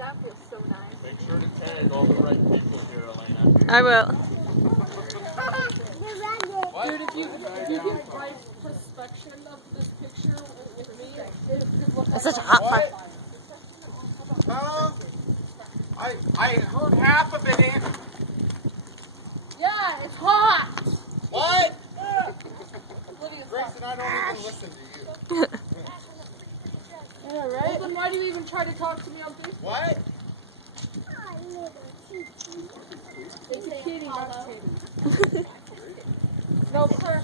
That feels so nice. Make sure to tag all the right people here, Elena. I will. Dude, if you get right perspection of this picture with me, it could look It's like such a hot fire. I heard half of it in. Yeah, it's hot! What? Lydia's hot. Grayson, I don't even listen to you. Yeah, right? Well, then why do you even try to talk to me on Facebook? What? It's a kitty, not Katie. No, Claire.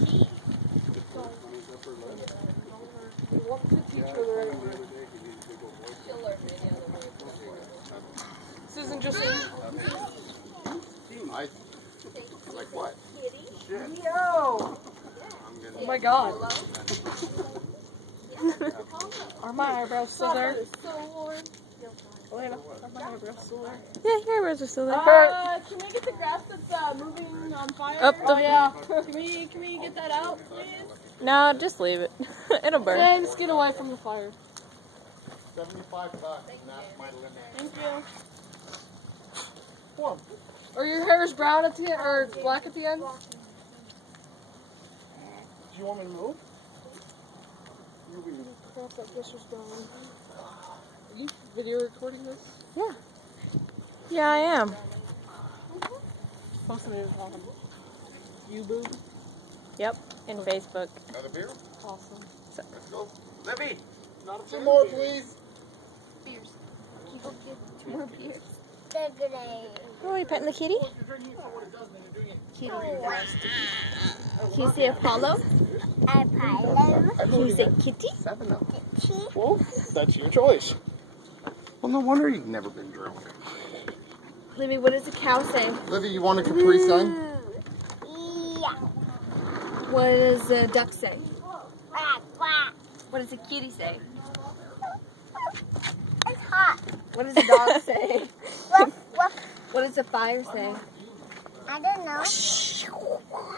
What to teach her the right way? This isn't just Like what? Yo! Oh my god. Are my eyebrows still there? Elena, are my eyebrows still there? Yeah, your eyebrows are still there. Can we get the grass that's moving on fire? Oh yeah. Can we get that out, please? No, just leave it. It'll burn. Yeah, just get away from the fire. $75, and that's my limit. Thank you. One. Are your hairs brown at the end, or black at the end? Do you want me to move? Crap, that this was brown. Are you video recording this? Yeah. Yeah, I am. Posting it on YouTube. Yep, in Facebook. Another beer? Awesome. Let's go. Livy! Not a Two more, please. Beers. Can you go get 2 more beers? Oh, are you petting the kitty? Kitty. Can you say Apollo? Can you say kitty? 7 up. Well, that's your choice. Well, no wonder you've never been drunk. Libby, what does a cow say? Livy, you want a Capri Sun? What does a duck say? What does a kitty say? It's hot. What does a dog say? What does a fire say? I don't know.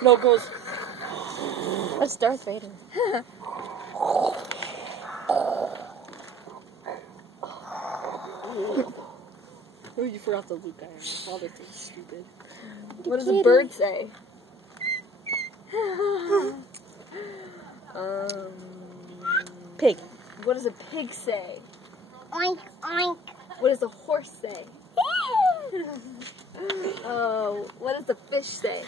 No, it goes. What's Darth Vader? Oh, you forgot the Luke iron. Wow, they're stupid. What does a bird say? Pig. What does a pig say? Oink, oink. What does a horse say? What does a fish say?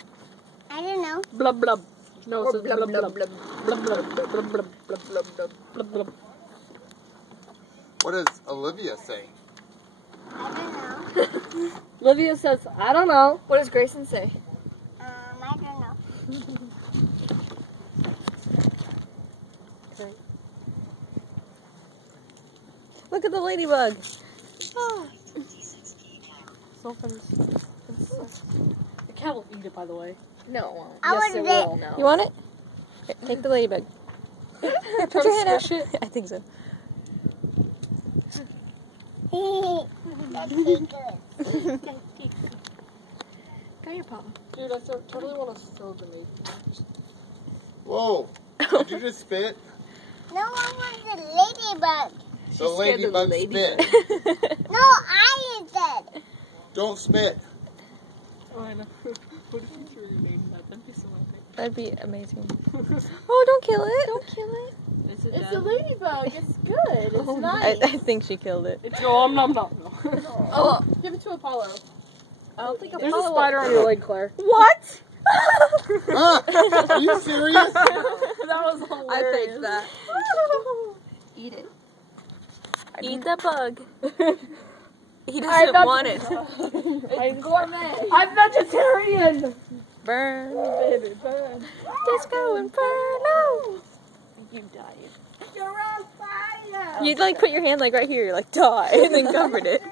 I don't know. Blub blub. No, Or it says blub, blub blub, blub. blub. Blub blub blub blub blub blub blub blub blub. What does Olivia say? I don't know. Olivia says, I don't know. What does Grayson say? I don't know. Look at the ladybug. The cat will eat it, by the way. No, it won't. I Yes, want it it. will. No. You want it? Here, take the ladybug. Here, put your hand out. I think so. That's good. Go your paw. Dude, I totally want to throw the meat. Whoa. Did you just spit? No one wants a ladybug. The ladybug spit. No, I did. Don't spit. Oh, I know. What if you threw your name in that? That'd be so epic. That'd be amazing. Oh, don't kill it. Don't kill it. Is it It's dead? a ladybug. It's good. It's nice. I think she killed it. It's nom nom nom. Oh, give it to Apollo. I don't think There's Apollo. a spider on your leg, Claire. What? Huh? Are you serious? That was hilarious. I think that. Eat it. Eat the bug. He I'm doesn't not- want it. I'm gourmet. I'm vegetarian. Burn. Baby, burn. Disco Inferno. You died. You're on fire. You'd like put your hand like right here, like die, and then covered it.